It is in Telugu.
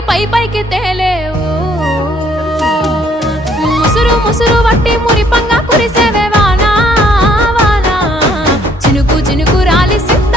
పైకి పైకి తేలేవు ముసురు ముసురు వట్టి మురిపంగా కురిసేవే వానా వానా చినుకు చినుకు రాలి సిద్ధ